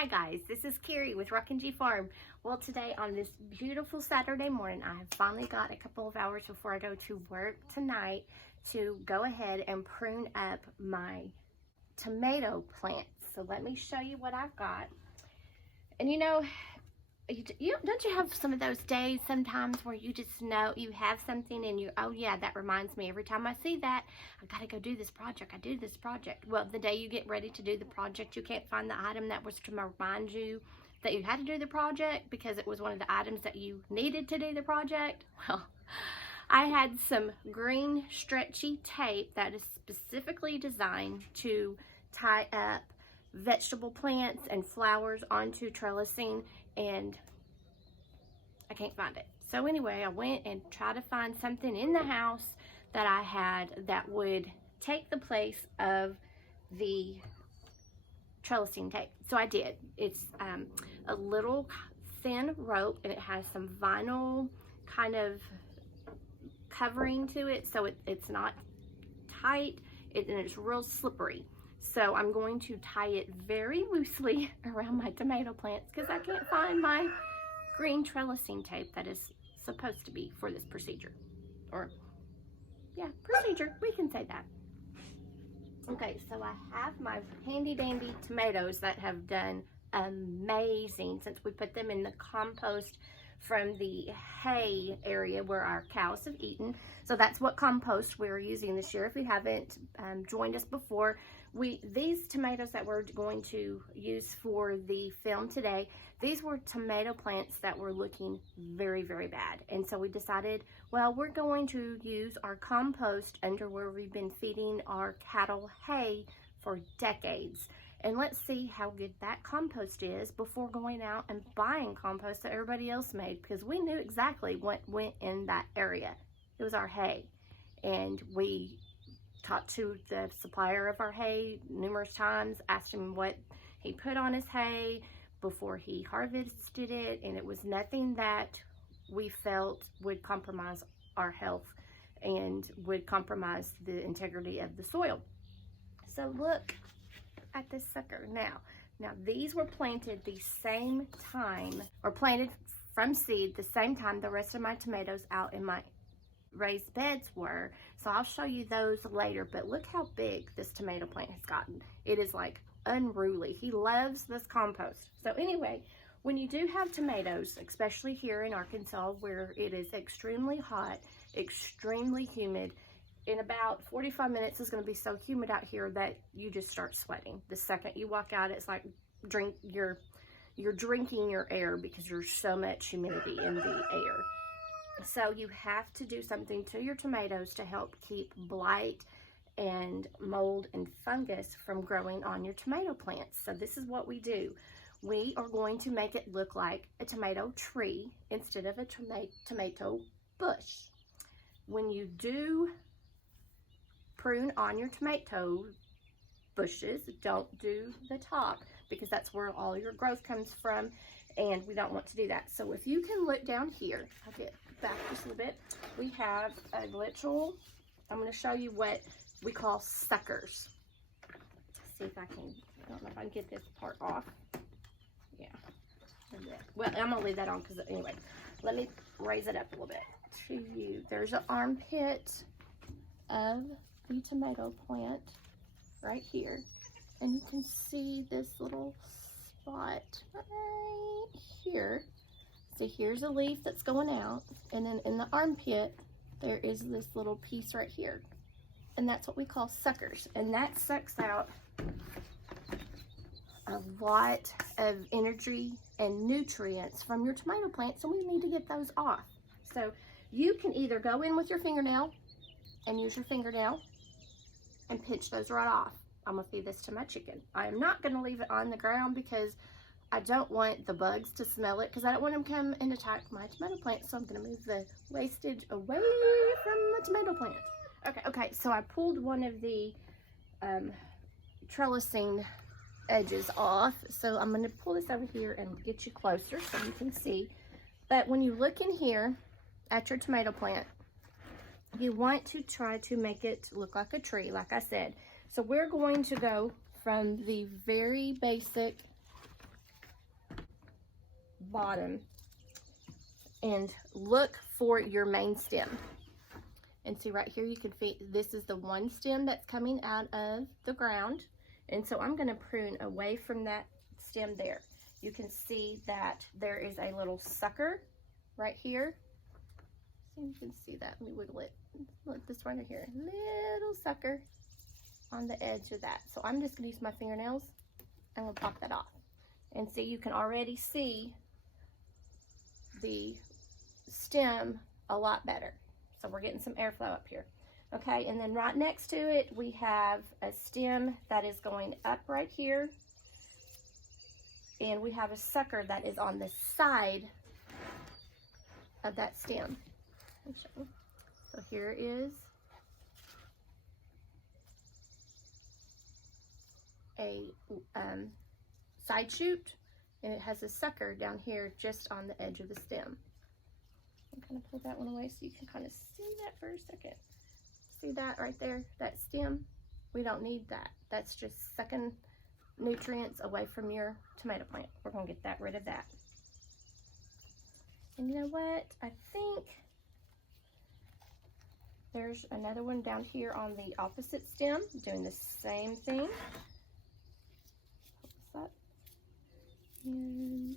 Hi guys, this is Carrie with Rockin G Farm. Well, today on this beautiful Saturday morning, I have finally got a couple of hours before I go to work tonight to go ahead and prune up my tomato plants. So let me show you what I've got. And you know, don't you have some of those days sometimes where you just know you have something and you, oh yeah, that reminds me, every time I see that, I gotta go do this project, I do this project. Well, the day you get ready to do the project, you can't find the item that was to remind you that you had to do the project because it was one of the items that you needed to do the project. Well, I had some green stretchy tape that is specifically designed to tie up vegetable plants and flowers onto trellising, and I can't find it. So anyway, I went and tried to find something in the house that I had that would take the place of the trellising tape. So I did. It's a little thin rope, and it has some vinyl kind of covering to it, so it's not tight, and it's real slippery. So I'm going to tie it very loosely around my tomato plants because I can't find my green trellising tape that is supposed to be for this procedure. Or, yeah, procedure, we can say that. Okay, so I have my handy dandy tomatoes that have done amazing since we put them in the compost from the hay area where our cows have eaten. So that's what compost we're using this year. If you haven't joined us before, these tomatoes that we're going to use for the film today, these were tomato plants that were looking very, very bad. And so we decided, well, we're going to use our compost under where we've been feeding our cattle hay for decades. And let's see how good that compost is before going out and buying compost that everybody else made, because we knew exactly what went in that area. It was our hay. And we talked to the supplier of our hay numerous times, asked him what he put on his hay before he harvested it, and it was nothing that we felt would compromise our health and would compromise the integrity of the soil. So look at this sucker. Now these were planted the same time, or planted from seed the same time the rest of my tomatoes out in my raised beds were. So I'll show you those later, but look how big this tomato plant has gotten. It is like unruly. He loves this compost. So anyway, when you do have tomatoes, especially here in Arkansas where it is extremely hot, extremely humid, in about 45 minutes it's going to be so humid out here that you just start sweating. The second you walk out, it's like you're drinking your air because there's so much humidity in the air. So you have to do something to your tomatoes to help keep blight and mold and fungus from growing on your tomato plants. So this is what we do. We are going to make it look like a tomato tree instead of a tomato bush. When you do prune on your tomato bushes, don't do the top because that's where all your growth comes from, and we don't want to do that. So if you can look down here, I'll get back just a little bit. We have a little, I'm going to show you what we call suckers. Let's see if I can, I don't know if I can get this part off. Yeah. Well, I'm going to leave that on because anyway, let me raise it up a little bit to you. There's an armpit of the tomato plant right here, and you can see this little spot right here. So here's a leaf that's going out, and then in the armpit there is this little piece right here, and that's what we call suckers, and that sucks out a lot of energy and nutrients from your tomato plants, and we need to get those off. So you can either go in with your fingernail and use your fingernail and pinch those right off. I'm gonna feed this to my chicken. I am not gonna leave it on the ground because I don't want the bugs to smell it, because I don't want them to come and attack my tomato plant. So I'm gonna move the wastage away from the tomato plant. Okay, so I pulled one of the trellising edges off. So I'm gonna pull this over here and get you closer so you can see. But when you look in here at your tomato plant, you want to try to make it look like a tree, like I said. So we're going to go from the very basic bottom and look for your main stem. And see right here, you can see this is the one stem that's coming out of the ground. And so I'm going to prune away from that stem there. You can see that there is a little sucker right here. So you can see that. Let me wiggle it. Look, this right here. Little sucker on the edge of that. So I'm just going to use my fingernails. I'm going to pop that off. And see, you can already see the stem a lot better. So we're getting some airflow up here. Okay, and then right next to it, we have a stem that is going up right here. And we have a sucker that is on the side of that stem. So here is a side shoot, and it has a sucker down here just on the edge of the stem. I'm kind of pull that one away so you can kind of see that for a second. See that right there, that stem? We don't need that. That's just sucking nutrients away from your tomato plant. We're going to get rid of that. And you know what? I think there's another one down here on the opposite stem doing the same thing. And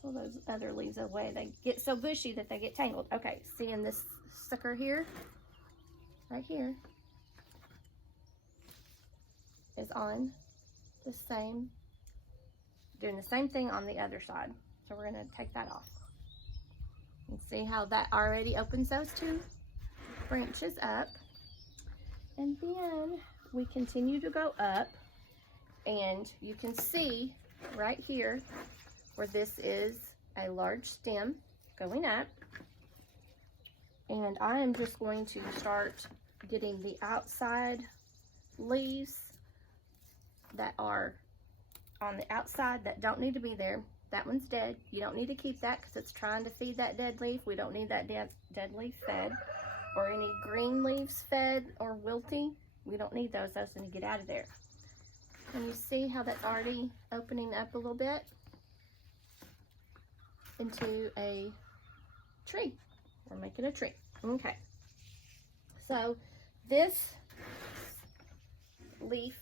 pull those other leaves away. They get so bushy that they get tangled. Okay, seeing this sucker here, right here, is on the same, doing the same thing on the other side. So we're going to take that off. And see how that already opens those two branches up. And then we continue to go up, and you can see right here where this is a large stem going up. And I am just going to start getting the outside leaves that are on the outside that don't need to be there. That one's dead. You don't need to keep that because it's trying to feed that dead leaf. We don't need that dead leaf fed, or any green leaves fed or wilty. We don't need those. Those need to get out of there. And you see how that's already opening up a little bit into a tree. We're making a tree. Okay. So this leaf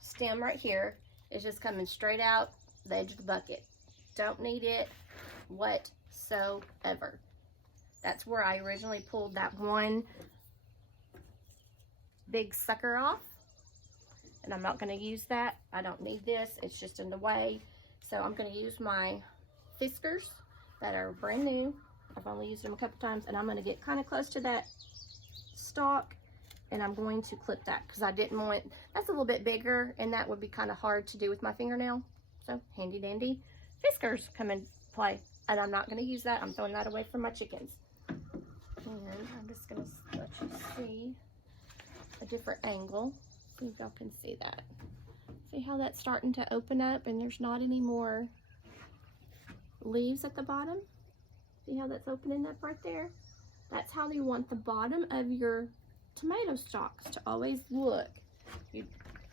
stem right here is just coming straight out the edge of the bucket. Don't need it whatsoever. That's where I originally pulled that one big sucker off. And I'm not going to use that. I don't need this. It's just in the way. So I'm going to use my Fiskars that are brand new. I've only used them a couple times. And I'm going to get kind of close to that stalk. And I'm going to clip that because I didn't want, that's a little bit bigger. And that would be kind of hard to do with my fingernail. So handy dandy Fiskars come in play. And I'm not going to use that. I'm throwing that away from my chickens. And I'm just going to let you see a different angle. See if y'all can see that. See how that's starting to open up and there's not any more leaves at the bottom? See how that's opening up right there? That's how you want the bottom of your tomato stalks to always look.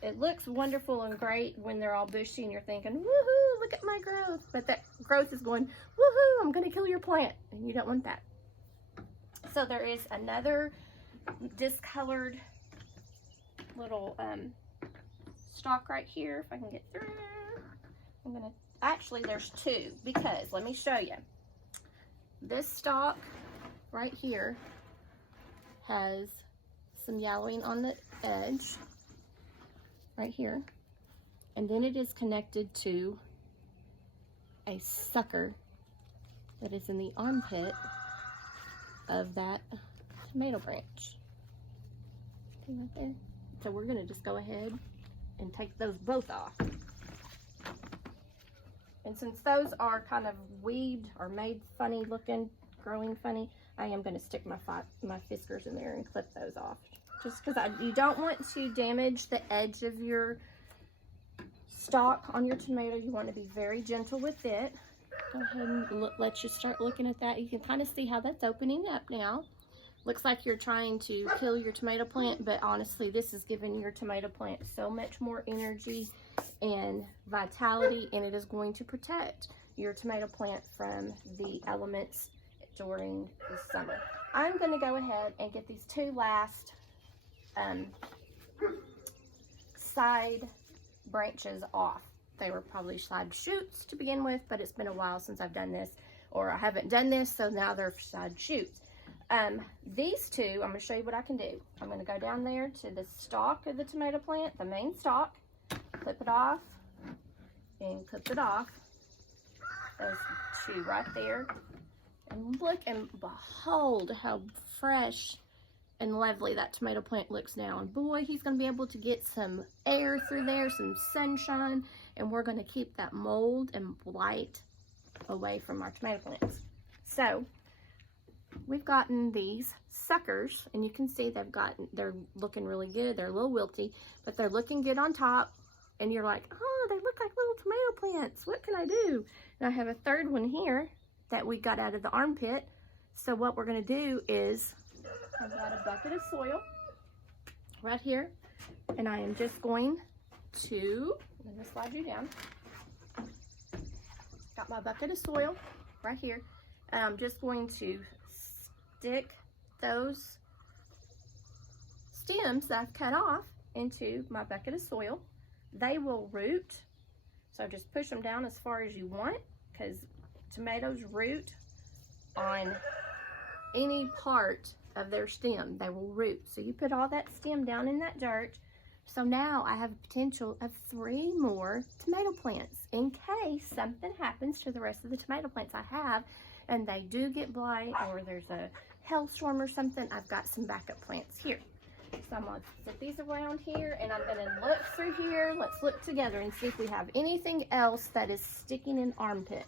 It looks wonderful and great when they're all bushy and you're thinking, woohoo, look at my growth. But that growth is going, woohoo, I'm going to kill your plant. And you don't want that. So there is another discolored little stalk right here. If I can get through. I'm going to, actually there's two because let me show you. This stalk right here has some yellowing on the edge. Right here, and then it is connected to a sucker that is in the armpit of that tomato branch. See right there? So we're going to just go ahead and take those both off. And since those are kind of weed or made funny looking, growing funny, I am going to stick my Fiskars in there and clip those off. Just because you don't want to damage the edge of your stalk on your tomato. You want to be very gentle with it. Go ahead and let you start looking at that. You can kind of see how that's opening up now. Looks like you're trying to kill your tomato plant, but honestly, this is giving your tomato plant so much more energy and vitality, and it is going to protect your tomato plant from the elements during the summer. I'm going to go ahead and get these two last side branches off. They were probably side shoots to begin with, but it's been a while since I've done this, or I haven't done this, so now they're side shoots. These two, I'm going to show you what I can do. I'm going to go down there to the stalk of the tomato plant, the main stalk, clip it off, and clip it off. Those two right there. And look and behold how fresh and lovely that tomato plant looks now. And boy, he's going to be able to get some air through there, some sunshine, and we're going to keep that mold and blight away from our tomato plants. So we've gotten these suckers, and you can see they're looking really good. They're a little wilty, but they're looking good on top. And you're like, oh, they look like little tomato plants. What can I do? And I have a third one here that we got out of the armpit. So what we're going to do is, I've got a bucket of soil right here, and I am just going to, I'm going to slide you down. Got my bucket of soil right here. And I'm just going to stick those stems that I've cut off into my bucket of soil. They will root, so just push them down as far as you want, because tomatoes root on any part of their stem. They will root. So you put all that stem down in that dirt. So now I have a potential of 3 more tomato plants in case something happens to the rest of the tomato plants I have and they do get blight, or there's a hailstorm or something. I've got some backup plants here. So I'm going to set these around here, and I'm going to look through here. Let's look together and see if we have anything else that is sticking in armpits.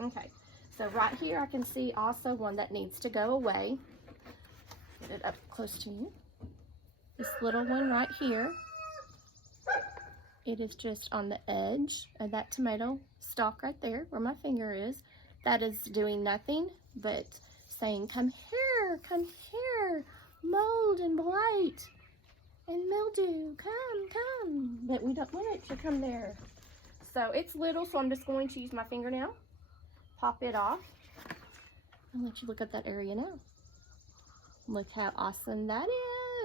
Okay, so right here I can see also one that needs to go away. Get it up close to you. This little one right here. It is just on the edge of that tomato stalk right there where my finger is. That is doing nothing but saying, come here, mold and blight and mildew, come. But we don't want it to come there. So it's little, so I'm just going to use my fingernail, pop it off, and let you look at that area now. Look how awesome that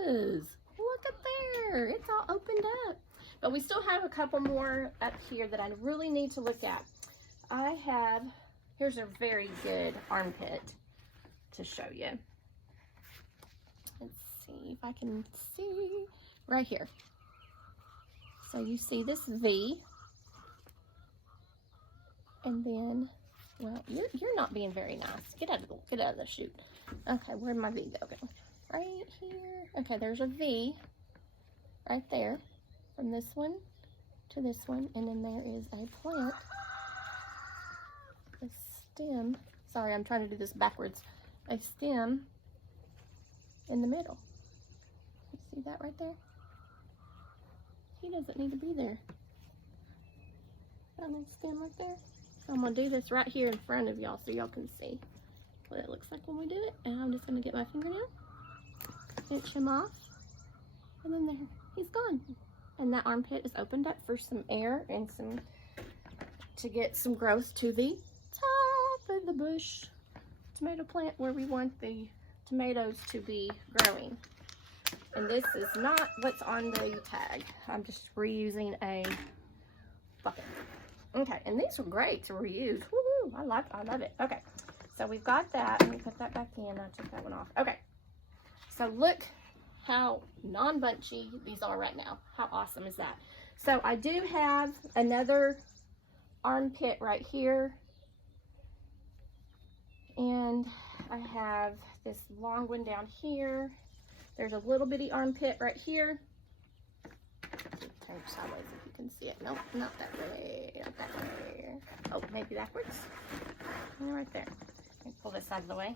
is. Look up there, it's all opened up. But we still have a couple more up here that I really need to look at. Here's a very good armpit to show you. Let's see if I can see right here. So you see this V, and then, well, you're not being very nice. Get out of the chute. Okay, where'd my V go? Right here. Okay, there's a V right there from this one to this one, and then there is a plant, a stem. Sorry, I'm trying to do this backwards. A stem in the middle. You see that right there? He doesn't need to be there. That little stem right there. So I'm gonna do this right here in front of y'all so y'all can see what it looks like when we do it. And I'm just gonna get my fingernail, pinch him off, and then there, he's gone. And that armpit is opened up for some air and to get some growth to the top of the bush tomato plant where we want the tomatoes to be growing. And this is not what's on the tag. I'm just reusing a bucket. Okay, and these are great to reuse. Woohoo! I love it. Okay, so we've got that. Let me put that back in. I took that one off. Okay, so look how non-bunchy these are right now. How awesome is that? So I do have another armpit right here, and I have this long one down here. There's a little bitty armpit right here. Turn sideways if you can see it. Nope, not that way, not that way. Oh, maybe backwards. Right there. Let me pull this out of the way.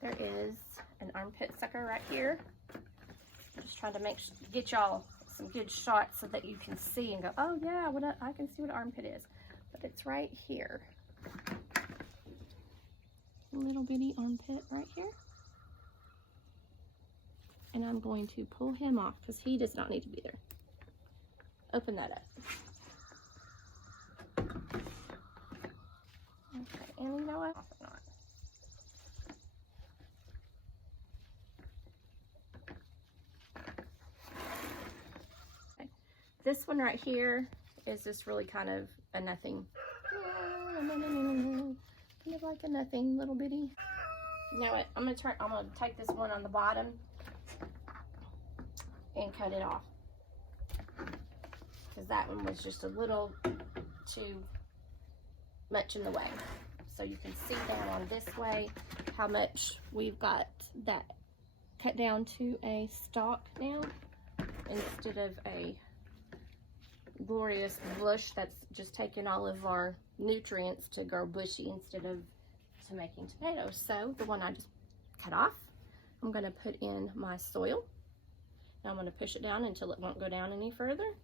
There is an armpit sucker right here. Just trying to get y'all some good shots so that you can see and go, oh yeah, I can see what an armpit is. But it's right here. Little bitty armpit right here. And I'm going to pull him off because he does not need to be there. open that up. Okay, and you know what? Not. Okay. This one right here is just really kind of a nothing. Kind of like a nothing, little bitty. You know what? I'm gonna take this one on the bottom and cut it off, because that one was just a little too much in the way. So you can see down on this way how much we've got that cut down to a stalk now, instead of a glorious bush that's just taking all of our nutrients to grow bushy instead of to making tomatoes. So the one I just cut off, I'm going to put in my soil. And I'm going to push it down until it won't go down any further.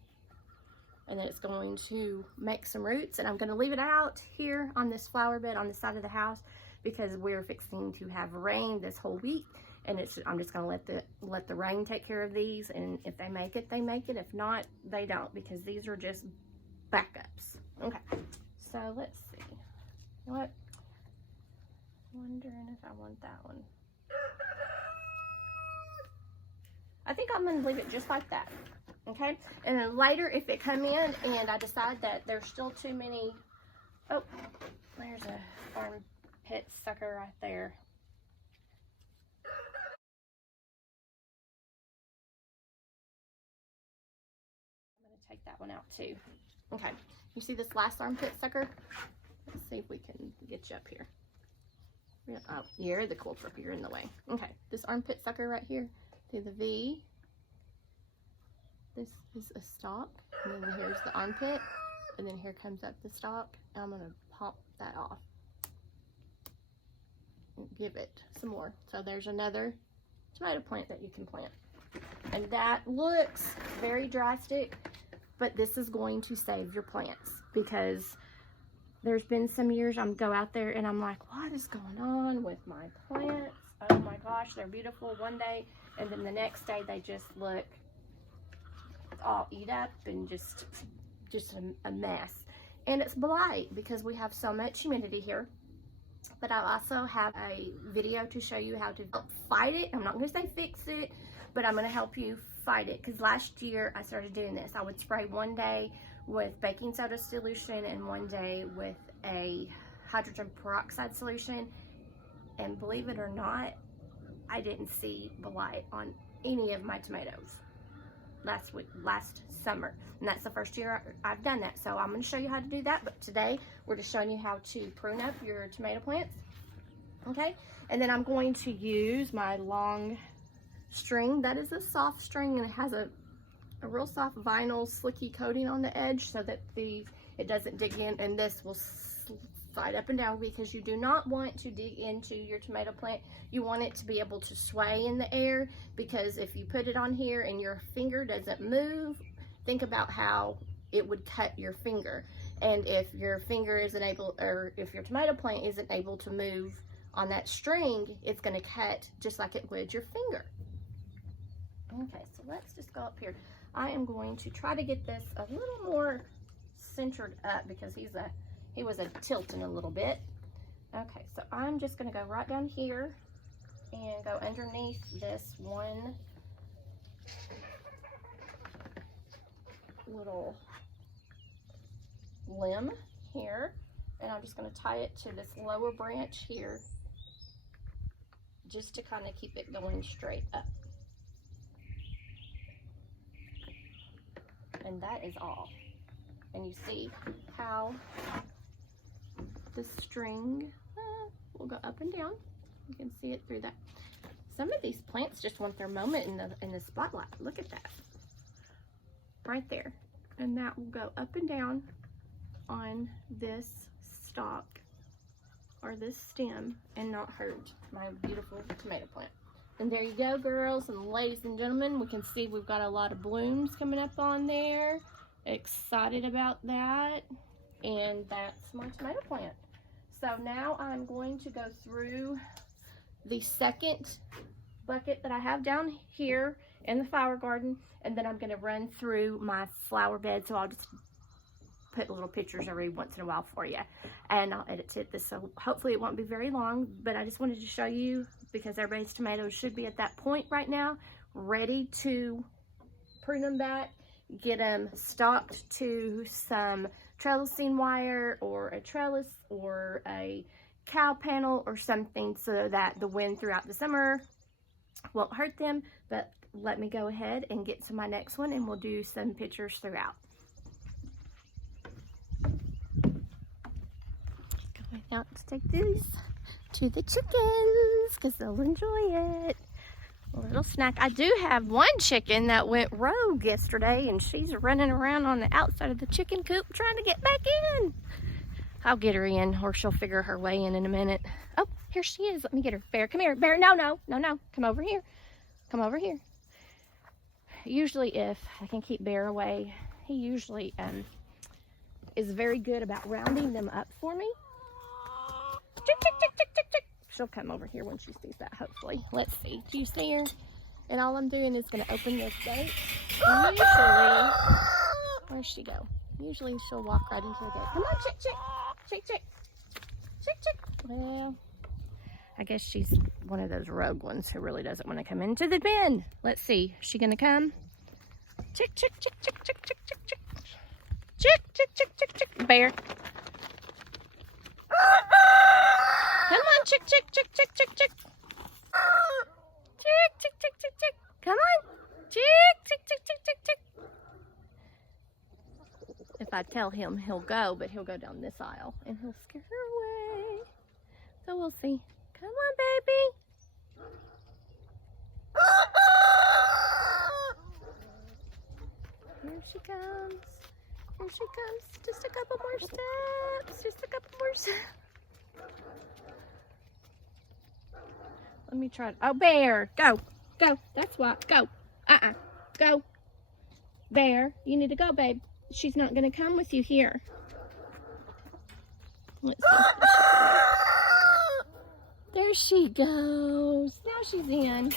And then it's going to make some roots, and I'm going to leave it out here on this flower bed on the side of the house, because we're fixing to have rain this whole week, and I'm just going to let the rain take care of these, and if they make it, they make it. If not, they don't, because these are just backups. Okay, so let's see. You know what? Wondering if I want that one. I think I'm going to leave it just like that. Okay, and then later, if it come in and I decide that there's still too many, oh, there's a armpit sucker right there. I'm going to take that one out too. Okay, you see this last armpit sucker? Let's see if we can get you up here. Oh, you're the culprit, you're in the way. Okay, this armpit sucker right here, through the V. This is a stalk, and then here's the armpit, and then here comes up the stalk. I'm going to pop that off and give it some more. So there's another tomato plant that you can plant. And that looks very drastic, but this is going to save your plants, because there's been some years I go out there and I'm like, what is going on with my plants? Oh my gosh, they're beautiful one day, and then the next day they just look all eat up and just a mess. And it's blight, because we have so much humidity here. But I also have a video to show you how to help fight it. I'm not going to say fix it, but I'm going to help you fight it, because last year I started doing this. I would spray one day with baking soda solution and one day with a hydrogen peroxide solution, and believe it or not, I didn't see blight on any of my tomatoes last summer, and that's the first year I've done that. So I'm going to show you how to do that, but today we're just showing you how to prune up your tomato plants. Okay, and then I'm going to use my long string. That is a soft string, and it has a real soft vinyl slicky coating on the edge, so that it doesn't dig in, and this will slide up and down, because you do not want to dig into your tomato plant. You want it to be able to sway in the air, because if you put it on here and your finger doesn't move, think about how it would cut your finger. And if your finger isn't able, or if your tomato plant isn't able to move on that string, it's going to cut just like it would your finger. Okay, so let's just go up here. I am going to try to get this a little more centered up, because he was tilting a little bit. Okay, so I'm just going to go right down here and go underneath this one little limb here, and I'm just going to tie it to this lower branch here, just to kind of keep it going straight up. And that is all. And you see how the string will go up and down. You can see it through that. Some of these plants just want their moment in the spotlight. Look at that. Right there. And that will go up and down on this stalk or this stem and not hurt my beautiful tomato plant. And there you go, girls and ladies and gentlemen. We can see we've got a lot of blooms coming up on there. Excited about that. And that's my tomato plant. So now I'm going to go through the second bucket that I have down here, in the flower garden, and then I'm going to run through my flower bed, so I'll just put little pictures every once in a while for you, and I'll edit it this, so hopefully it won't be very long, but I just wanted to show you because everybody's tomatoes should be at that point right now, ready to prune them back, get them stocked to some trellising wire or a trellis or a cow panel or something, so that the wind throughout the summer won't hurt them. But let me go ahead and get to my next one, and we'll do some pictures throughout. Going out to take these to the chickens because they'll enjoy it. A little snack. I do have one chicken that went rogue yesterday, and she's running around on the outside of the chicken coop trying to get back in. I'll get her in, or she'll figure her way in a minute. Oh, here she is. Let me get her. Bear, come here. Bear, no, no, no, no. Come over here. Come over here. Usually if I can keep Bear away, he usually is very good about rounding them up for me. Chick, chick, chick, chick, chick, chick. She'll come over here when she sees that, hopefully. Let's see. Do you see her? And all I'm doing is going to open this gate. And usually, where'd she go? Usually she'll walk right into the gate. Come on, chick, chick. Chick, chick. Chick, chick. Well, I guess she's one of those rogue ones who really doesn't want to come into the bin. Let's see. Is she going to come? Chick, chick, chick, chick, chick, chick, chick, chick. Chick, chick, chick, chick, chick. Bear. Come on, chick, chick, chick, chick, chick, chick. Chick, chick, chick, chick, chick. Come on. Chick, chick, chick, chick, chick, chick. If I tell him, he'll go, but he'll go down this aisle, and he'll scare her away. So we'll see. Come on, baby. Here she comes. Here she comes. Just a couple more steps. Just a couple more steps. Let me try. Oh, Bear, go, go. That's what. Go. Go. Bear, you need to go, babe. She's not going to come with you here. Let's see. There she goes. Now she's in.